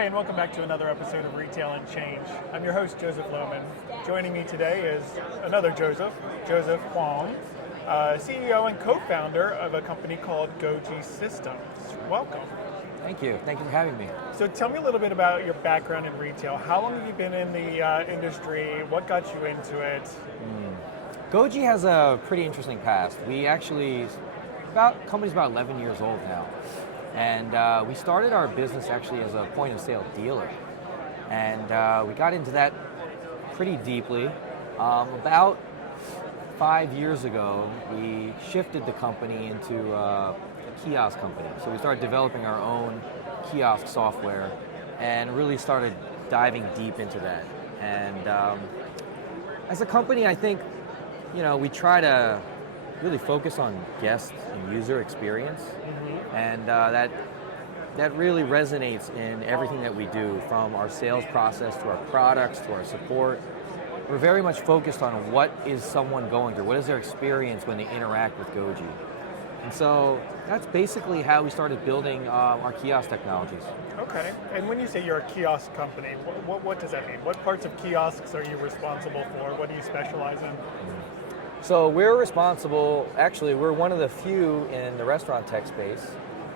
Hi, and welcome back to another episode of Retail and Change. I'm your host, Joseph Lohman. Joining me today is another Joseph Hwang, CEO and co-founder of a company called Goji Systems. Welcome. Thank you for having me. So tell me a little bit about your background in retail. How long have you been in the industry? What got you into it? Goji has a pretty interesting past. We actually, company's about 11 years old now. And we started our business actually as a point of sale dealer. And we got into that pretty deeply. About 5 years ago, we shifted the company into a kiosk company. So we started developing our own kiosk software and really started diving deep into that. And as a company, I think, we try to really focus on guest and user experience. And that really resonates in everything that we do, from our sales process to our products to our support. We're very much focused on what is someone going through, what is their experience when they interact with Goji. And so that's basically how we started building our kiosk technologies. Okay, and when you say you're a kiosk company, what does that mean? What parts of kiosks are you responsible for? What do you specialize in? So we're we're one of the few in the restaurant tech space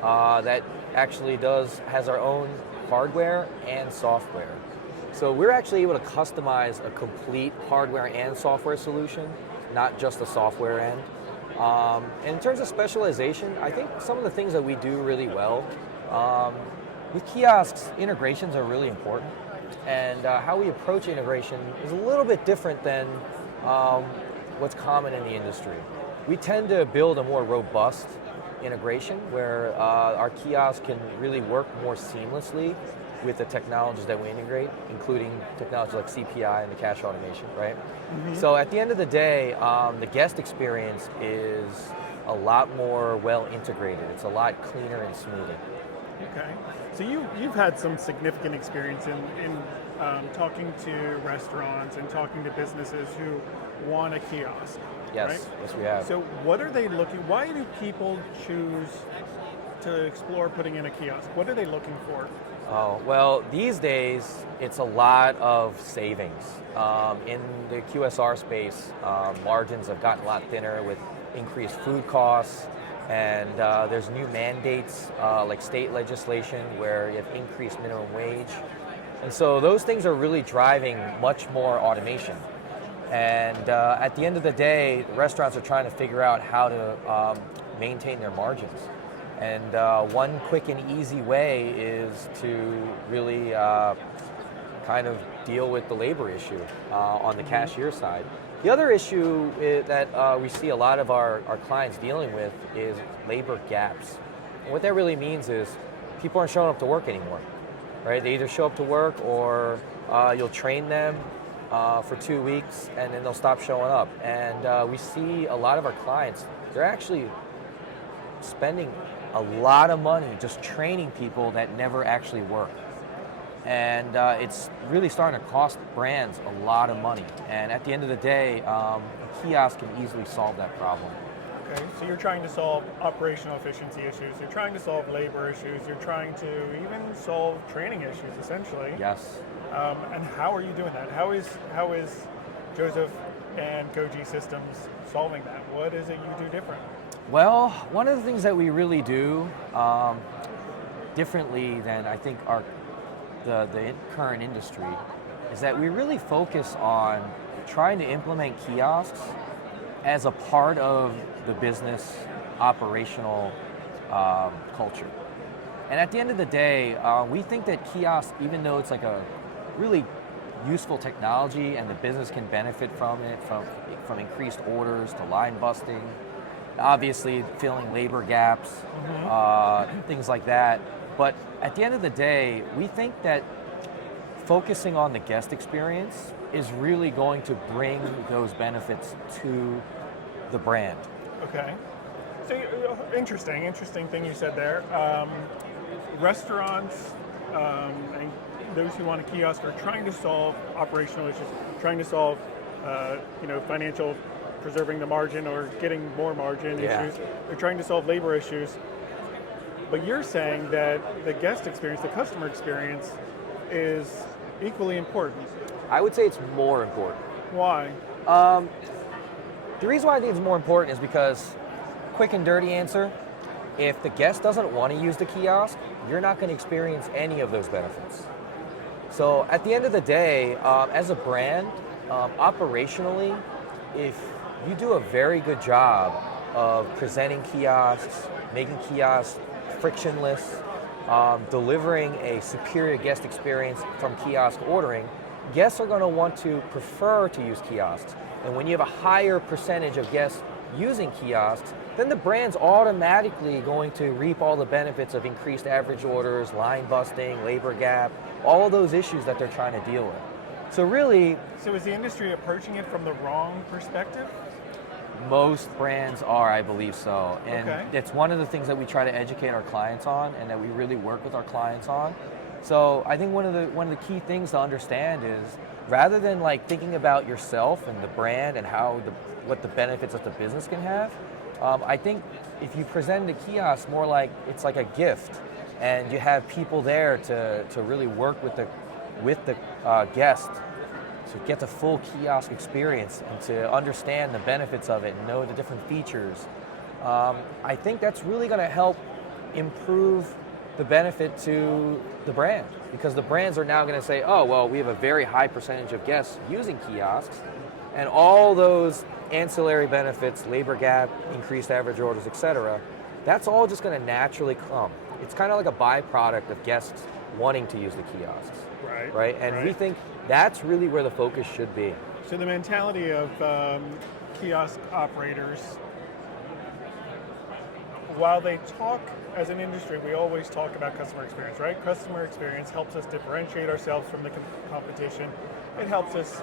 that actually has our own hardware and software. So we're actually able to customize a complete hardware and software solution, not just the software end. And in terms of specialization, I think some of the things that we do really well, with kiosks, integrations are really important. And how we approach integration is a little bit different than what's common in the industry. We tend to build a more robust integration where our kiosk can really work more seamlessly with the technologies that we integrate, including technology like CPI and the cache automation, right? Mm-hmm. So at the end of the day, the guest experience is a lot more well integrated. It's a lot cleaner and smoother. Okay, so you've had some significant experience in talking to restaurants and talking to businesses who want a kiosk. Yes, right? Yes we have. So what are they why do people choose to explore putting in a kiosk? What are they looking for? Oh, well, these days, it's a lot of savings. In the QSR space, margins have gotten a lot thinner with increased food costs, and there's new mandates like state legislation where you have increased minimum wage. And so those things are really driving much more automation. And at the end of the day, the restaurants are trying to figure out how to maintain their margins. And one quick and easy way is to really kind of deal with the labor issue on the cashier side. The other issue that we see a lot of our clients dealing with is labor gaps. And what that really means is people aren't showing up to work anymore, right? They either show up to work or you'll train them for 2 weeks and then they'll stop showing up. And we see a lot of our clients, they're actually spending a lot of money just training people that never actually work. And it's really starting to cost brands a lot of money. And at the end of the day, a kiosk can easily solve that problem. Okay, so you're trying to solve operational efficiency issues, you're trying to solve labor issues, you're trying to even solve training issues, essentially. Yes. And how are you doing that? How is Joseph and Goji Systems solving that? What is it you do different? Well, one of the things that we really do differently than I think the current industry is that we really focus on trying to implement kiosks as a part of the business operational culture. And at the end of the day, we think that kiosks, even though it's like a really useful technology and the business can benefit from it, from increased orders to line busting, obviously filling labor gaps, things like that. But at the end of the day, we think that focusing on the guest experience is really going to bring those benefits to the brand. Okay. So interesting thing you said there. Restaurants and those who want a kiosk are trying to solve operational issues, trying to solve financial, preserving the margin or getting more margin issues. They're trying to solve labor issues. But you're saying that the guest experience, the customer experience, is equally important. I would say it's more important. Why? The reason why I think it's more important is because, quick and dirty answer, if the guest doesn't want to use the kiosk, you're not going to experience any of those benefits. So at the end of the day, as a brand, operationally, if you do a very good job of presenting kiosks, making kiosks frictionless, delivering a superior guest experience from kiosk ordering, guests are going to want to prefer to use kiosks. And when you have a higher percentage of guests using kiosks, then the brand's automatically going to reap all the benefits of increased average orders, line busting, labor gap, all of those issues that they're trying to deal with. So really, So is the industry approaching it from the wrong perspective? most brands are, I believe so. And Okay. it's one of the things that we try to educate our clients on and that we really work with our clients on. So I think one of the key things to understand is, rather than like thinking about yourself and the brand and what the benefits that the business can have, I think if you present the kiosk more like it's like a gift, and you have people there to really work with the guest to get the full kiosk experience and to understand the benefits of it and know the different features, I think that's really going to help improve the benefit to the brand, because the brands are now going to say, oh, well, we have a very high percentage of guests using kiosks, and all those ancillary benefits, labor gap, increased average orders, etc., that's all just going to naturally come. It's kind of like a byproduct of guests wanting to use the kiosks, right? And we think that's really where the focus should be. So the mentality of kiosk operators, while they talk as an industry, we always talk about customer experience, right? Customer experience helps us differentiate ourselves from the competition. It helps us,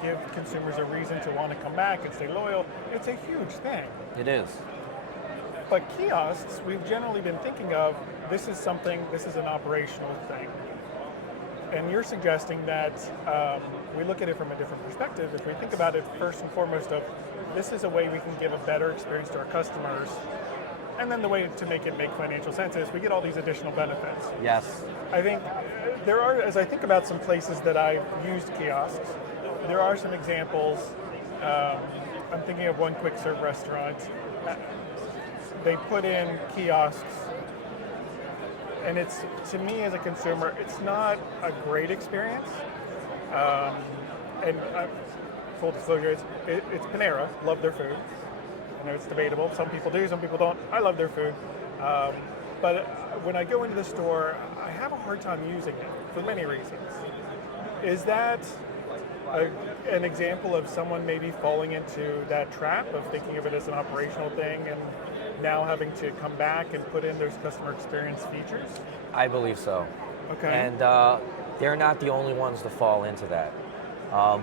give consumers a reason to want to come back and stay loyal. It's a huge thing. It is. But kiosks, we've generally been thinking of, this is an operational thing. And you're suggesting that we look at it from a different perspective. If we think about it first and foremost of, this is a way we can give a better experience to our customers, and then the way to make it make financial sense is we get all these additional benefits. Yes. I think there are, as I think about some places that I've used kiosks, there are some examples. I'm thinking of one quick serve restaurant. They put in kiosks, and it's, to me as a consumer, it's not a great experience. Full disclosure, it's Panera, love their food. I know it's debatable, some people do, some people don't. I love their food. But when I go into the store, I have a hard time using it for many reasons. Is that an example of someone maybe falling into that trap of thinking of it as an operational thing and now having to come back and put in those customer experience features? I believe so. Okay. And they're not the only ones to fall into that.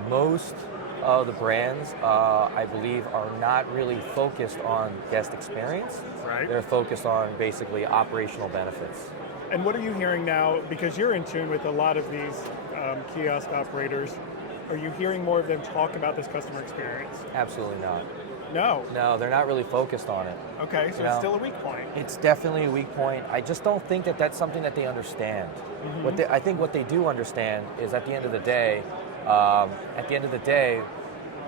Most of the brands, I believe, are not really focused on guest experience. Right. They're focused on basically operational benefits. And what are you hearing now, because you're in tune with a lot of these kiosk operators, are you hearing more of them talk about this customer experience? Absolutely not. No, they're not really focused on it. Okay, so it's still a weak point. It's definitely a weak point. I just don't think that that's something that they understand. Mm-hmm. I think what they do understand is at the end of the day,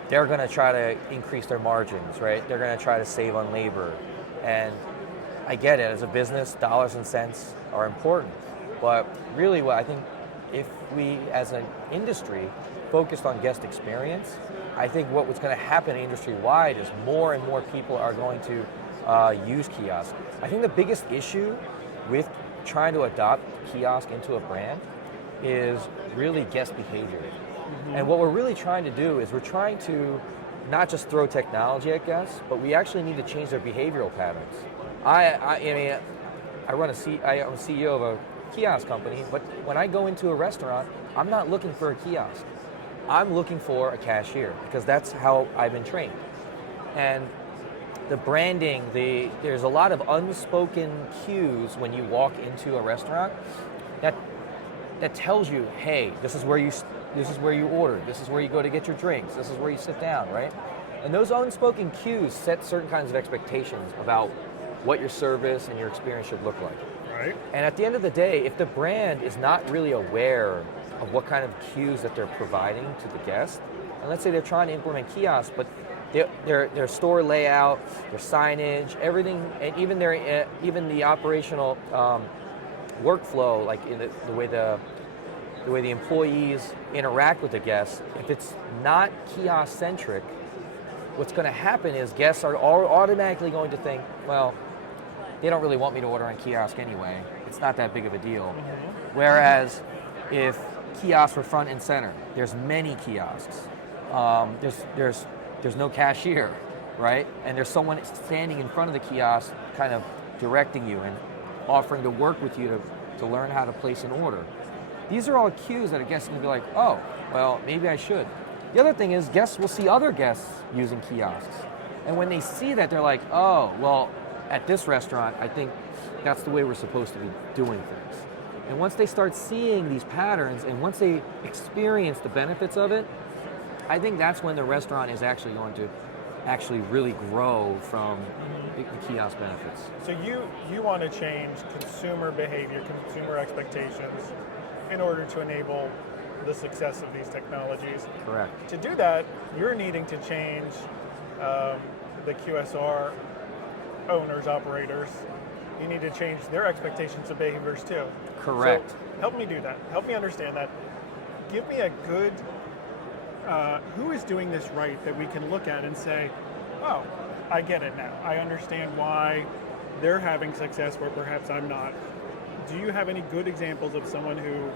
they're going to try to increase their margins, right? They're going to try to save on labor. And I get it, as a business, dollars and cents are important. But really what I think, if we as an industry focused on guest experience, I think what's going to happen industry-wide is more and more people are going to use kiosks. I think the biggest issue with trying to adopt kiosk into a brand is really guest behavior. Mm-hmm. And what we're really trying to do is we're trying to not just throw technology at guests, but we actually need to change their behavioral patterns. I'm a CEO of a kiosk company, but when I go into a restaurant, I'm not looking for a kiosk. I'm looking for a cashier, because that's how I've been trained. And the branding, there's a lot of unspoken cues when you walk into a restaurant that tells you, hey, this is where you order, this is where you go to get your drinks, this is where you sit down, right? And those unspoken cues set certain kinds of expectations about what your service and your experience should look like. Right. And at the end of the day, if the brand is not really aware of what kind of cues that they're providing to the guest, and let's say they're trying to implement kiosks, but their store layout, their signage, everything, and even the operational workflow, like in the way the employees interact with the guests, if it's not kiosk centric, what's going to happen is guests are automatically going to think, well, they don't really want me to order on kiosk anyway. It's not that big of a deal. Mm-hmm. Whereas if kiosks were front and center, there's many kiosks. There's no cashier, right? And there's someone standing in front of the kiosk kind of directing you and offering to work with you to learn how to place an order. These are all cues that a guest is going to be like, oh, well, maybe I should. The other thing is guests will see other guests using kiosks. And when they see that, they're like, oh, well, at this restaurant, I think that's the way we're supposed to be doing things. And once they start seeing these patterns and once they experience the benefits of it, I think that's when the restaurant is actually going to really grow from the kiosk benefits. So you want to change consumer behavior, consumer expectations in order to enable the success of these technologies. Correct. To do that, you're needing to change the QSR owners, operators. You need to change their expectations of behaviors too. Correct. So help me do that. Help me understand that. Give me a good, who is doing this right that we can look at and say, oh, I get it now. I understand why they're having success where perhaps I'm not. Do you have any good examples of someone who,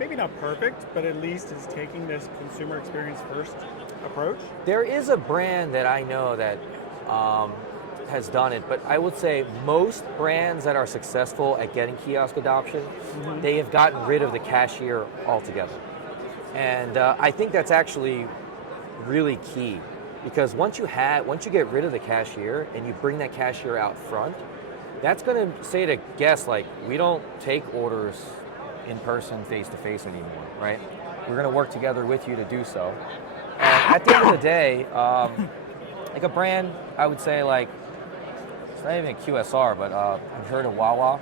maybe not perfect, but at least is taking this consumer experience first approach? There is a brand that I know that has done it, but I would say most brands that are successful at getting kiosk adoption, they have gotten rid of the cashier altogether. And I think that's actually really key, because once you get rid of the cashier and you bring that cashier out front, that's going to say to guests, like, we don't take orders in person, face to face anymore, right? We're going to work together with you to do so. And at the end of the day, like a brand, I would say, like, it's not even a QSR, but I've heard of Wawa.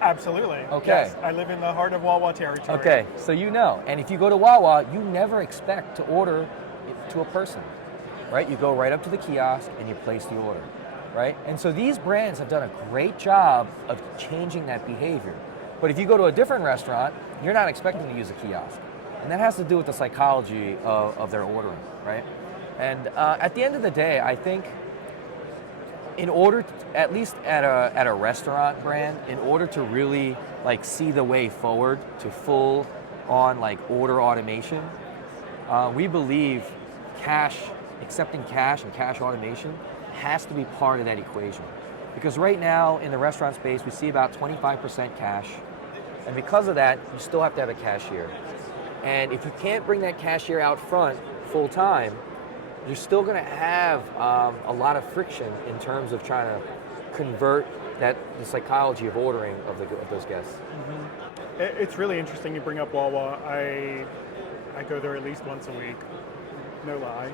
Absolutely. Okay. Yes, I live in the heart of Wawa territory. Okay, so you know. And if you go to Wawa, you never expect to order to a person, right? You go right up to the kiosk and you place the order, right? And so these brands have done a great job of changing that behavior. But if you go to a different restaurant, you're not expecting to use a kiosk. And that has to do with the psychology of their ordering, right? And at the end of the day, I think in order to, at least at a restaurant brand, in order to really like see the way forward to full on like order automation, we believe accepting cash and cash automation has to be part of that equation. Because right now in the restaurant space, we see about 25% cash. And because of that, you still have to have a cashier. And if you can't bring that cashier out front full time, you're still going to have a lot of friction in terms of trying to convert the psychology of ordering of those guests. Mm-hmm. It's really interesting you bring up Wawa. I go there at least once a week, no lie.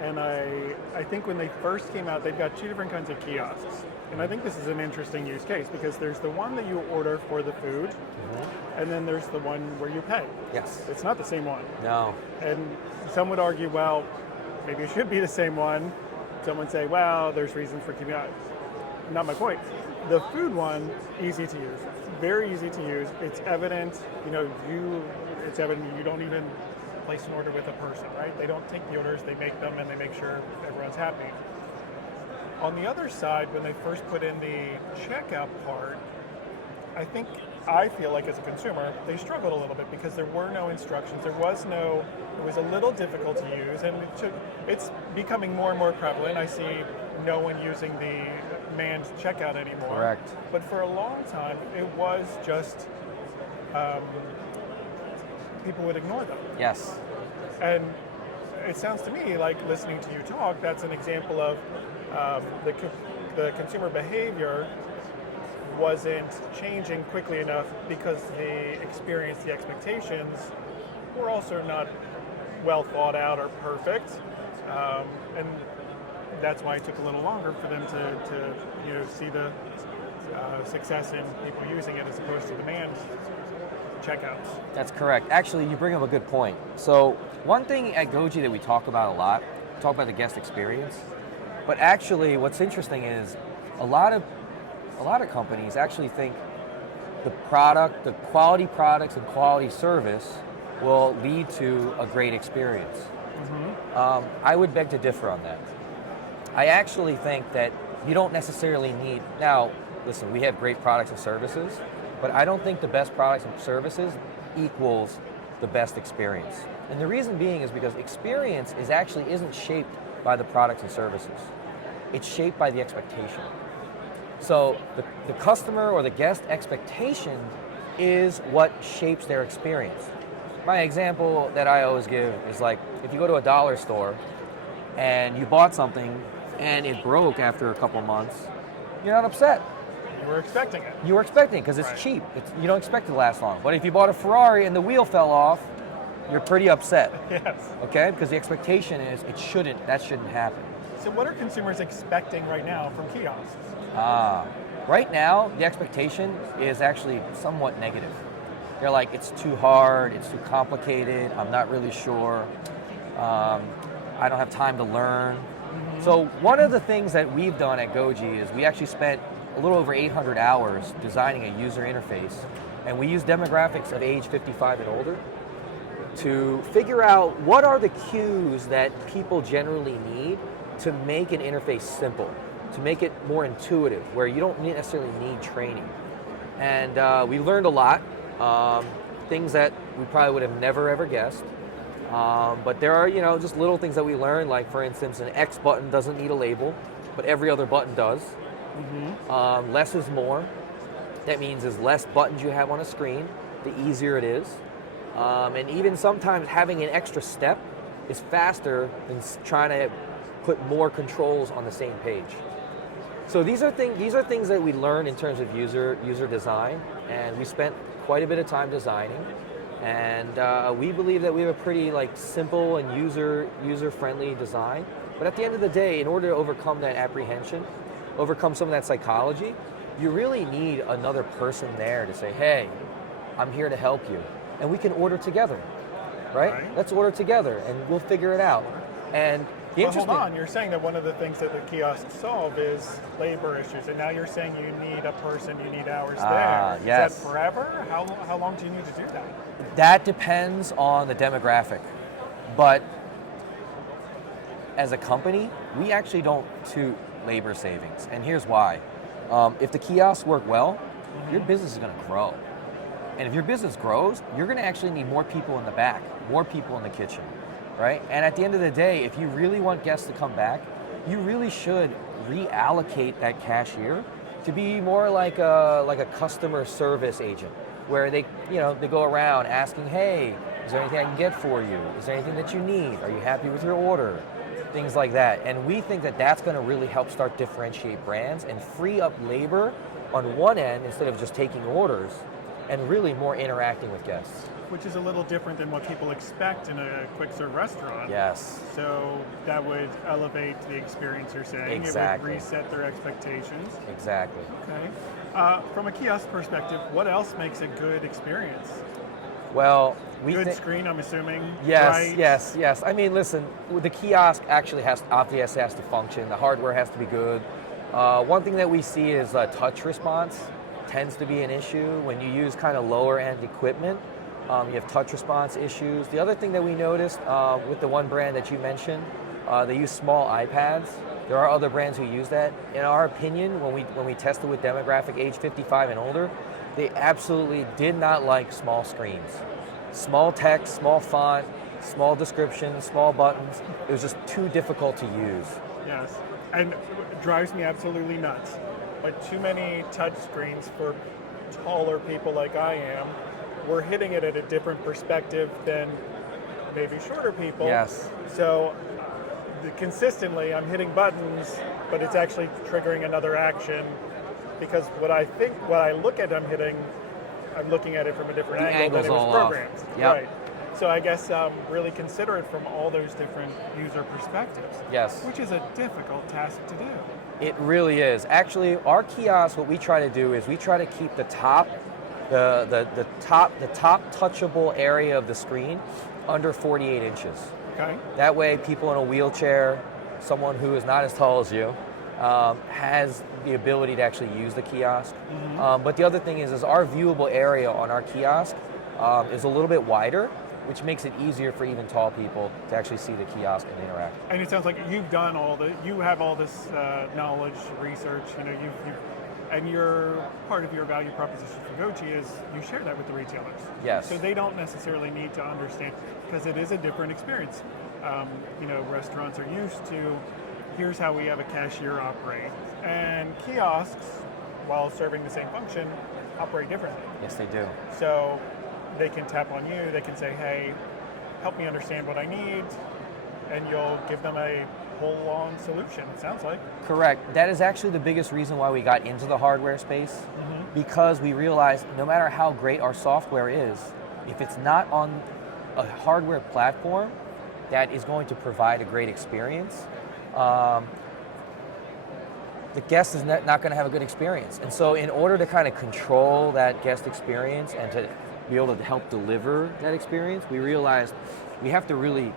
And I think when they first came out, they've got two different kinds of kiosks. And I think this is an interesting use case because there's the one that you order for the food, and then there's the one where you pay. Yes. It's not the same one. No. And some would argue, well, maybe it should be the same one. Some would say, well, there's reasons for keeping it. Not my point. The food one, easy to use. Very easy to use. It's evident, it's evident you don't even place an order with a person, right? They don't take the orders, they make them, and they make sure everyone's happy. On the other side, when they first put in the checkout part, I feel like as a consumer, they struggled a little bit because there were no instructions. It was a little difficult to use, and it's becoming more and more prevalent. I see no one using the manned checkout anymore. Correct. But for a long time, it was just people would ignore them. Yes. And it sounds to me like listening to you talk, that's an example of the consumer behavior wasn't changing quickly enough because the experience, the expectations were also not well thought out or perfect. And that's why it took a little longer for them to see the success in people using it as opposed to demand checkouts. That's correct. Actually, you bring up a good point. So one thing at Goji that we talk about a lot, talk about the guest experience, but actually what's interesting is a lot of companies actually think the quality products and quality service will lead to a great experience. I would beg to differ on that. I actually think that you don't necessarily need, now listen, we have great products and services, but I don't think the best products and services equals the best experience. And the reason being is because experience isn't shaped by the products and services. It's shaped by the expectation. So the customer or the guest expectation is what shapes their experience. My example that I always give is like, if you go to a dollar store and you bought something and it broke after a couple months, you're not upset. You were expecting it. You were expecting it because it's cheap. You don't expect it to last long. But if you bought a Ferrari and the wheel fell off, you're pretty upset. Yes. Okay? Because the expectation is that shouldn't happen. So what are consumers expecting right now from kiosks? Right now, the expectation is actually somewhat negative. They're like, it's too hard, it's too complicated, I'm not really sure, I don't have time to learn. So one of the things that we've done at Goji is we actually spent a little over 800 hours designing a user interface, and we use demographics of age 55 and older to figure out what are the cues that people generally need to make an interface simple, to make it more intuitive, where you don't necessarily need training. And we learned a lot, things that we probably would have never ever guessed. But there are, just little things that we learned, like for instance, an X button doesn't need a label, but every other button does. Less is more. That means as less buttons you have on a screen, the easier it is. And even sometimes having an extra step is faster than trying to put more controls on the same page. So these are things that we learn in terms of user design, and we spent quite a bit of time designing. And we believe that we have a pretty simple and user-friendly design. But at the end of the day, in order to overcome that apprehension, overcome some of that psychology, you really need another person there to say, hey, I'm here to help you. And we can order together, right? Let's order together and we'll figure it out. And hold on, you're saying that one of the things that the kiosks solve is labor issues, and now you're saying you need a person, you need hours there. Yes. Is that forever? How long do you need to do that? That depends on the demographic. But as a company, we actually don't toot labor savings, and here's why. If the kiosks work well, your business is going to grow. And if your business grows, you're going to actually need more people in the back, more people in the kitchen, right? And at the end of the day, if you really want guests to come back, you really should reallocate that cashier to be more like a customer service agent, where they go around asking, hey, is there anything I can get for you? Is there anything that you need? Are you happy with your order? Things like that. And we think that that's going to really help start differentiate brands and free up labor on one end instead of just taking orders, and really more interacting with guests. Which is a little different than what people expect in a quick serve restaurant. Yes. So that would elevate the experience, you're saying. Exactly. It would reset their expectations. Exactly. Okay. From a kiosk perspective, what else makes a good experience? Well, good screen, I'm assuming. Yes, right? yes. I mean, listen, the kiosk actually obviously has to function. The hardware has to be good. One thing that we see is touch response tends to be an issue when you use kind of lower end equipment. You have touch response issues. The other thing that we noticed with the one brand that you mentioned, they use small iPads. There are other brands who use that. In our opinion, when we tested with demographic age 55 and older, they absolutely did not like small screens. Small text, small font, small descriptions, small buttons. It was just too difficult to use. Yes, and it drives me absolutely nuts. Like too many touch screens for taller people like I am. We're hitting it at a different perspective than maybe shorter people. Yes. So consistently I'm hitting buttons, but it's actually triggering another action, because what I look at I'm looking at it from a different angle than it was programmed. Yep. Right. So I guess really consider it from all those different user perspectives. Yes. Which is a difficult task to do. It really is. Actually, our kiosk, what we try to do is we try to keep the top touchable area of the screen under 48 inches. Okay. That way, people in a wheelchair, someone who is not as tall as you, has the ability to actually use the kiosk. But the other thing is our viewable area on our kiosk is a little bit wider, which makes it easier for even tall people to actually see the kiosk and interact. And it sounds like you have all this knowledge, research. And part of your value proposition for Goji is you share that with the retailers. Yes. So they don't necessarily need to understand, because it is a different experience. Restaurants are used to, here's how we have a cashier operate. And kiosks, while serving the same function, operate differently. Yes, they do. So they can tap on you, they can say, hey, help me understand what I need, and you'll give them a whole-on solution, it sounds like. Correct. That is actually the biggest reason why we got into the hardware space, because we realized no matter how great our software is, if it's not on a hardware platform that is going to provide a great experience, the guest is not going to have a good experience. And so in order to kind of control that guest experience and to be able to help deliver that experience, we realized we have to really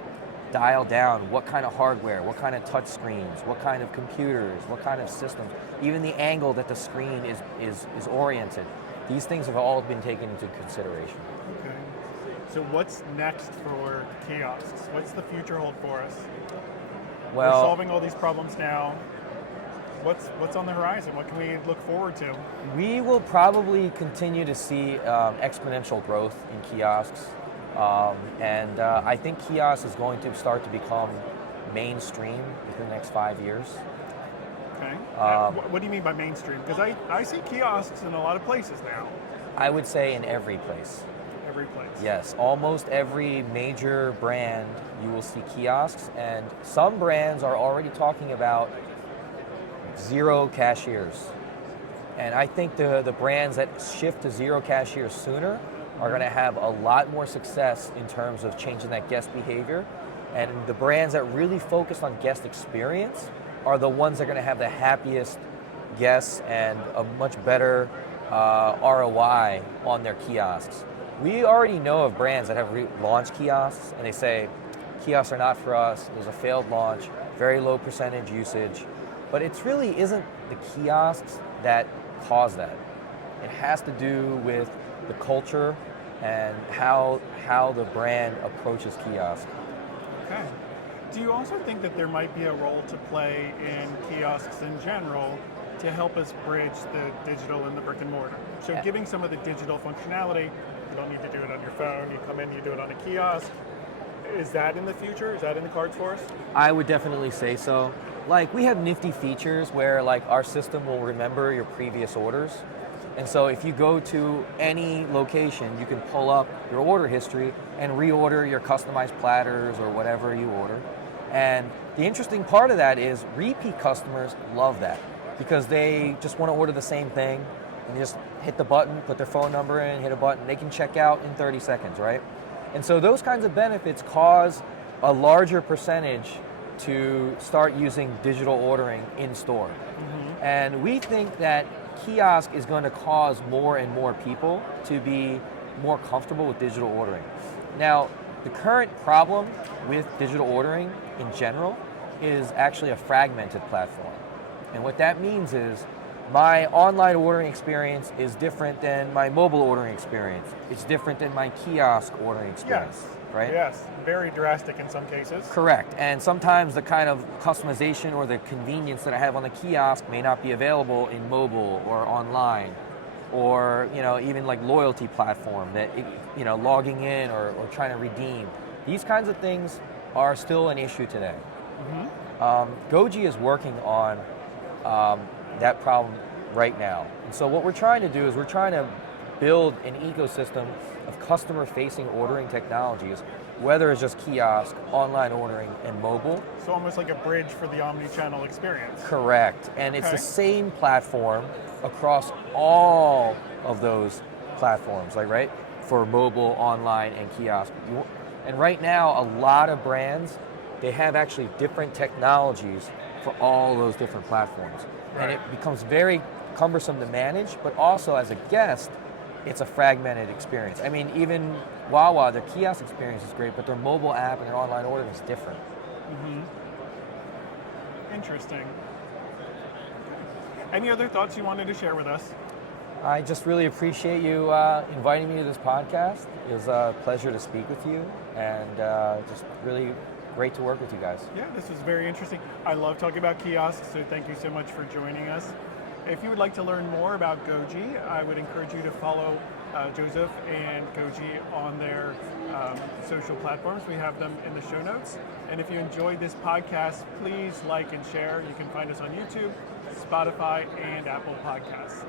dial down what kind of hardware, what kind of touch screens, what kind of computers, what kind of systems, even the angle that the screen is oriented. These things have all been taken into consideration. Okay. So what's next for kiosks? What's the future hold for us? Well, we're solving all these problems now. What's on the horizon? What can we look forward to? We will probably continue to see exponential growth in kiosks. And I think kiosk is going to start to become mainstream within the next 5 years. Okay. What do you mean by mainstream? Because I see kiosks in a lot of places now. I would say in every place. Every place. Yes, almost every major brand you will see kiosks, and some brands are already talking about 0 cashiers. And I think the brands that shift to 0 cashiers sooner are going to have a lot more success in terms of changing that guest behavior. And the brands that really focus on guest experience are the ones that are going to have the happiest guests and a much better ROI on their kiosks. We already know of brands that have launched kiosks and they say, kiosks are not for us, it was a failed launch, very low percentage usage. But it really isn't the kiosks that cause that. It has to do with the culture and how the brand approaches kiosks. Okay. Do you also think that there might be a role to play in kiosks in general to help us bridge the digital and the brick and mortar? So giving some of the digital functionality, you don't need to do it on your phone, you come in, you do it on a kiosk. Is that in the future? Is that in the cards for us? I would definitely say so. Like, we have nifty features where like our system will remember your previous orders. And so if you go to any location, you can pull up your order history and reorder your customized platters or whatever you order. And the interesting part of that is repeat customers love that because they just want to order the same thing and just hit the button, put their phone number in, hit a button, they can check out in 30 seconds, right? And so those kinds of benefits cause a larger percentage to start using digital ordering in store. And we think that kiosk is going to cause more and more people to be more comfortable with digital ordering. Now, the current problem with digital ordering in general is actually a fragmented platform. And what that means is my online ordering experience is different than my mobile ordering experience. It's different than my kiosk ordering experience. Yes. Right? Yes, very drastic in some cases. Correct, and sometimes the kind of customization or the convenience that I have on the kiosk may not be available in mobile or online, or even like loyalty platform that logging in or trying to redeem. These kinds of things are still an issue today. Goji is working on that problem right now, and so what we're trying to do is we're trying to build an ecosystem of customer-facing ordering technologies, whether it's just kiosk, online ordering, and mobile. So almost like a bridge for the omni-channel experience. Correct, and it's the same platform across all of those platforms, like right? For mobile, online, and kiosk. And right now, a lot of brands, they have actually different technologies for all those different platforms. And it becomes very cumbersome to manage, but also as a guest, it's a fragmented experience. I mean, even Wawa, their kiosk experience is great, but their mobile app and their online ordering is different. Interesting. Any other thoughts you wanted to share with us? I just really appreciate you inviting me to this podcast. It was a pleasure to speak with you, and just really great to work with you guys. Yeah, this was very interesting. I love talking about kiosks, so thank you so much for joining us. If you would like to learn more about Goji, I would encourage you to follow Joseph and Goji on their social platforms. We have them in the show notes. And if you enjoyed this podcast, please like and share. You can find us on YouTube, Spotify, and Apple Podcasts.